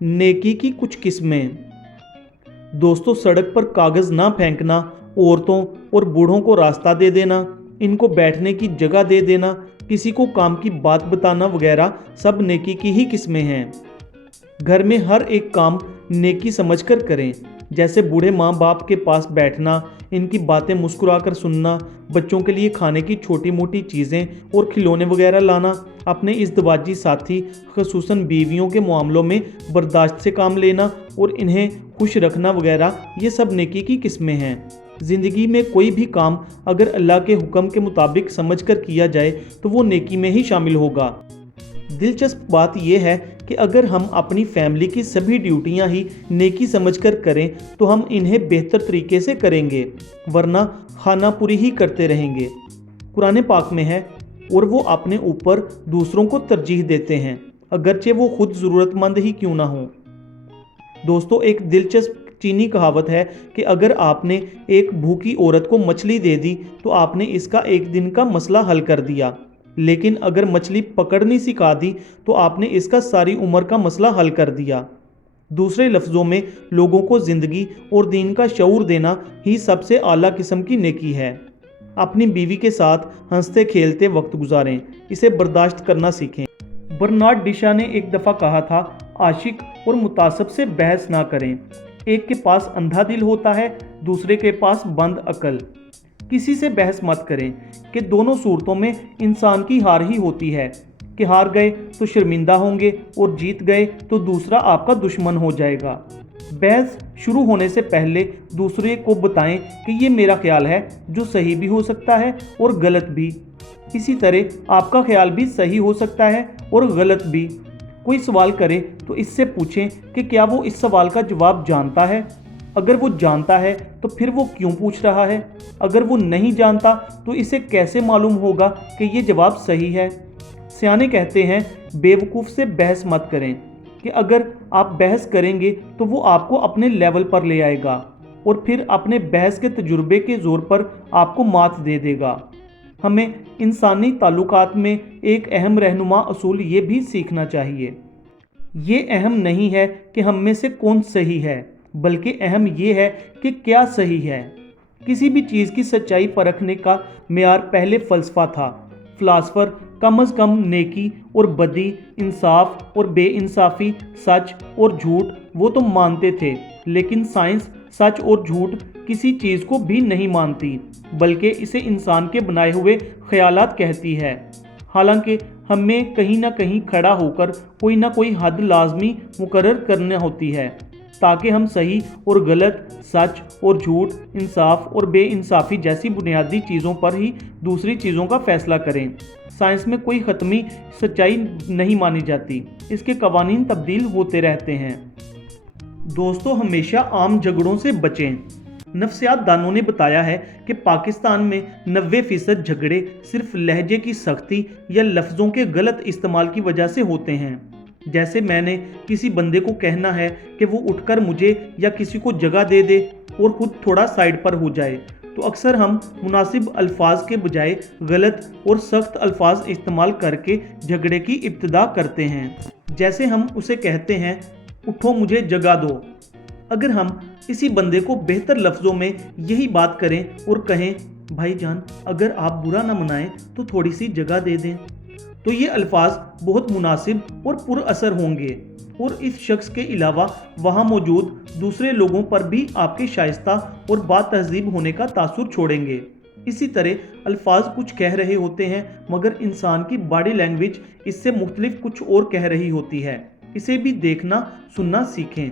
नेकी की कुछ किस्में। दोस्तों, सड़क पर कागज़ ना फेंकना, औरतों और बूढ़ों को रास्ता दे देना, इनको बैठने की जगह दे देना, किसी को काम की बात बताना वगैरह सब नेकी की ही किस्में हैं। घर में हर एक काम नेकी समझकर करें, जैसे बूढ़े माँ बाप के पास बैठना, इनकी बातें मुस्कुराकर सुनना, बच्चों के लिए खाने की छोटी मोटी चीज़ें और खिलौने वगैरह लाना, अपने इज़्दवाजी साथी ख़ुसूसन बीवियों के मामलों में बर्दाश्त से काम लेना और इन्हें खुश रखना वगैरह, ये सब नेकी की किस्में हैं। ज़िंदगी में कोई भी काम अगर अल्लाह के हुक्म के मुताबिक समझकर किया जाए तो वो नेकी में ही शामिल होगा। दिलचस्प बात यह है कि अगर हम अपनी फैमिली की सभी ड्यूटियां ही नेकी समझकर करें तो हम इन्हें बेहतर तरीके से करेंगे, वरना खानापुरी ही करते रहेंगे। कुरान पाक में है, और वो अपने ऊपर दूसरों को तरजीह देते हैं, अगरचे वो खुद ज़रूरतमंद ही क्यों ना हो। दोस्तों, एक दिलचस्प चीनी कहावत है कि अगर आपने एक भूखी औरत को मछली दे दी तो आपने इसका एक दिन का मसला हल कर दिया, लेकिन अगर मछली पकड़नी सिखा दी तो आपने इसका सारी उम्र का मसला हल कर दिया। दूसरे लफ्ज़ों में, लोगों को ज़िंदगी और दीन का शऊर देना ही सबसे आला किस्म की नेकी है। अपनी बीवी के साथ हंसते खेलते वक्त गुजारें, इसे बर्दाश्त करना सीखें। बर्नार्ड शॉ ने एक दफ़ा कहा था, आशिक और मुतासब से बहस ना करें। एक के पास अंधा दिल होता है, दूसरे के पास बंद अकल। किसी से बहस मत करें कि दोनों सूरतों में इंसान की हार ही होती है, कि हार गए तो शर्मिंदा होंगे और जीत गए तो दूसरा आपका दुश्मन हो जाएगा। बहस शुरू होने से पहले दूसरे को बताएं कि ये मेरा ख्याल है, जो सही भी हो सकता है और गलत भी। इसी तरह आपका ख्याल भी सही हो सकता है और गलत भी। कोई सवाल करे तो इससे पूछें कि क्या वो इस सवाल का जवाब जानता है। अगर वो जानता है तो फिर वो क्यों पूछ रहा है। अगर वो नहीं जानता तो इसे कैसे मालूम होगा कि ये जवाब सही है। सियाने कहते हैं, बेवकूफ़ से बहस मत करें, कि अगर आप बहस करेंगे तो वो आपको अपने लेवल पर ले आएगा और फिर अपने बहस के तजुर्बे के ज़ोर पर आपको मात दे देगा। हमें इंसानी ताल्लुकात में एक अहम रहनुमा असूल ये भी सीखना चाहिए। ये अहम नहीं है कि हम में से कौन सही है, बल्कि अहम ये है कि क्या सही है। किसी भी चीज़ की सच्चाई परखने का मेयार पहले फ़लसफ़ा था। फ़िलासफ़र कम अज़ कम नेकी और बदी, इंसाफ और बेइंसाफ़ी, सच और झूठ वो तो मानते थे, लेकिन साइंस सच और झूठ किसी चीज़ को भी नहीं मानती, बल्कि इसे इंसान के बनाए हुए ख़यालात कहती है। हालांकि हमें कहीं ना कहीं खड़ा होकर कोई ना कोई हद लाजमी मुकर्रर करनी होती है, ताकि हम सही और गलत, सच और झूठ, इंसाफ और बेइंसाफ़ी जैसी बुनियादी चीज़ों पर ही दूसरी चीज़ों का फ़ैसला करें। साइंस में कोई ख़त्मी सच्चाई नहीं मानी जाती, इसके कवानीन तब्दील होते रहते हैं। दोस्तों, हमेशा आम झगड़ों से बचें। नफ्सियात दानों ने बताया है कि पाकिस्तान में 90% झगड़े सिर्फ लहजे की सख्ती या लफ्ज़ों के गलत इस्तेमाल की वजह से होते हैं। जैसे मैंने किसी बंदे को कहना है कि वो उठकर मुझे या किसी को जगह दे दे और खुद थोड़ा साइड पर हो जाए, तो अक्सर हम मुनासिब अल्फाज के बजाय गलत और सख्त अल्फाज इस्तेमाल करके झगड़े की इब्तिदा करते हैं। जैसे हम उसे कहते हैं, उठो मुझे जगह दो। अगर हम इसी बंदे को बेहतर लफ्ज़ों में यही बात करें और कहें, भाईजान अगर आप बुरा ना मनाएं तो थोड़ी सी जगह दे दें, तो ये अल्फाज बहुत मुनासिब और पुरअसर होंगे और इस शख्स के अलावा वहाँ मौजूद दूसरे लोगों पर भी आपके शाइस्ता और बातहज़ीब होने का तासुर छोड़ेंगे। इसी तरह अल्फाज कुछ कह रहे होते हैं, मगर इंसान की बॉडी लैंग्वेज इससे मुख्तलिफ कुछ और कह रही होती है। इसे भी देखना सुनना सीखें।